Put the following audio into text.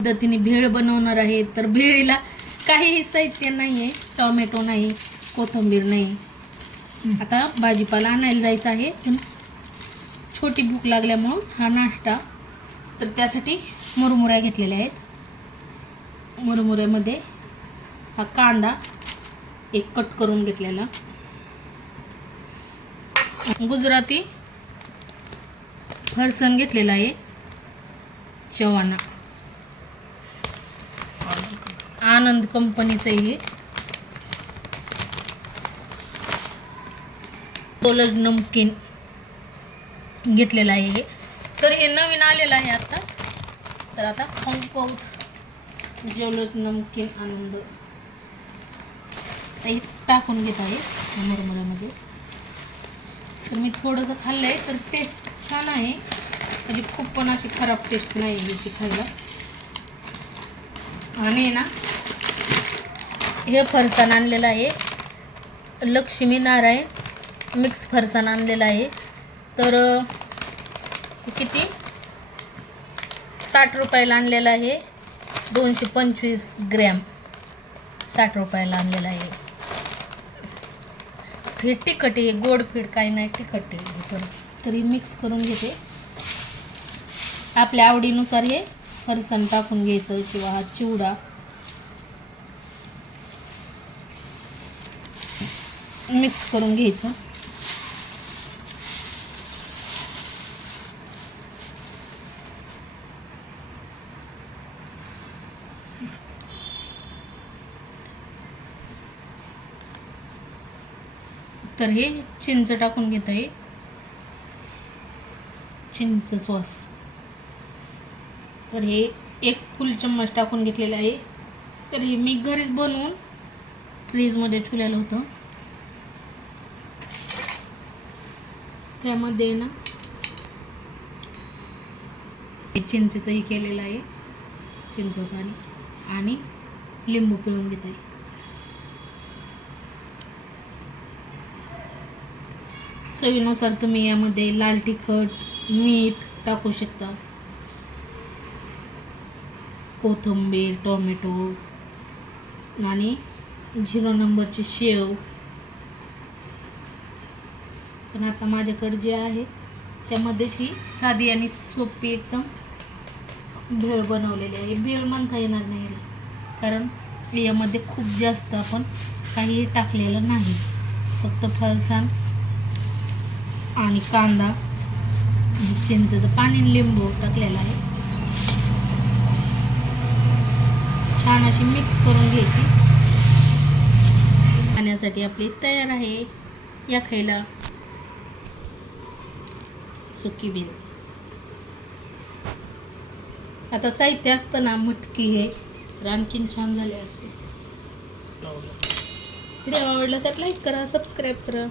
पद्धतीने भेळ बनवणार आहे. तर भेळीला काहीही साहित्य नाही आहे टोमॅटो नाही कोथिंबीर नाही. आता भाजीपाला आणायला जायचं आहे. पण छोटी भूक लागल्यामुळं हा नाश्ता. तर त्यासाठी मुरमुऱ्या घेतलेल्या आहेत. मुरमुऱ्यामध्ये हा कांदा एक कट करून घेतलेला. गुजराती फरसण घेतलेला आहे. चवाना. आनंद कंपनीचं आहे हे. सोलज नमकीन घेतलेलं आहे हे. तर हे नवीन आलेलं आहे आत्ताच तर आता खाऊन पाहूत जेवलज नमकीन आनंद. हे टाकून घेत आहे मुरमुऱ्यामध्ये. तर मी थोडंसं खाल्लं आहे तर टेस्ट छान आहे. म्हणजे खूप पण अशी खराब टेस्ट नाही याची खायला. आणि ना हे फरसाण आणलेलं आहे. लक्ष्मी नारायण मिक्स फरसाण आणलेलं आहे. तर किती? साठ रुपयाला आणलेलं आहे. दोनशे पंचवीस ग्रॅम साठ रुपयाला आणलेलं आहे. हे तिखट आहे गोड फीड काही नाही तिखट आहे. तरी मिक्स करून घेते. आपल्या आवडीनुसार हे फरसाण टाकून घ्यायचं किंवा हा चिवडा मिक्स करून घ्यायचं. तर हे चिंच टाकून घेत आहे चिंच सॉस. तर हे एक फुल चम्मच टाकून घेतलेलं आहे. तर हे मी घरीच बनवून फ्रीजमध्ये ठेवलेलं होतं. त्यामध्ये ना हे चिंचेचंही केलेलं आहे. चिंच पाणी आणि लिंबू पिळून घेत आहे. चवीनुसार तुम्ही यामध्ये लाल तिखट मीठ टाकू शकता. कोथिंबीर टोमॅटो आणि झिरो नंबरची शेव. पण आता माझ्याकडे जे आहे त्यामध्ये ही साधी आणि सोपी एकदम भेळ बनवलेली आहे. भेळ म्हणता येणार नाही कारण यामध्ये खूप जास्त आपण काही टाकलेलं नाही. फक्त फरसाण आणि कांदा चिंचचं चिंचेचं पाणी लिंबू टाकलेलं आहे. छान अशी मिक्स करून घ्यायची. खाण्यासाठी आपली तयार आहे. या खायला सुकी बेल आता साहित्य असतं ना मटकी हे. तर आणखीन छान झाले असते. व्हिडिओ आवडला तर लाईक करा सबस्क्राईब करा.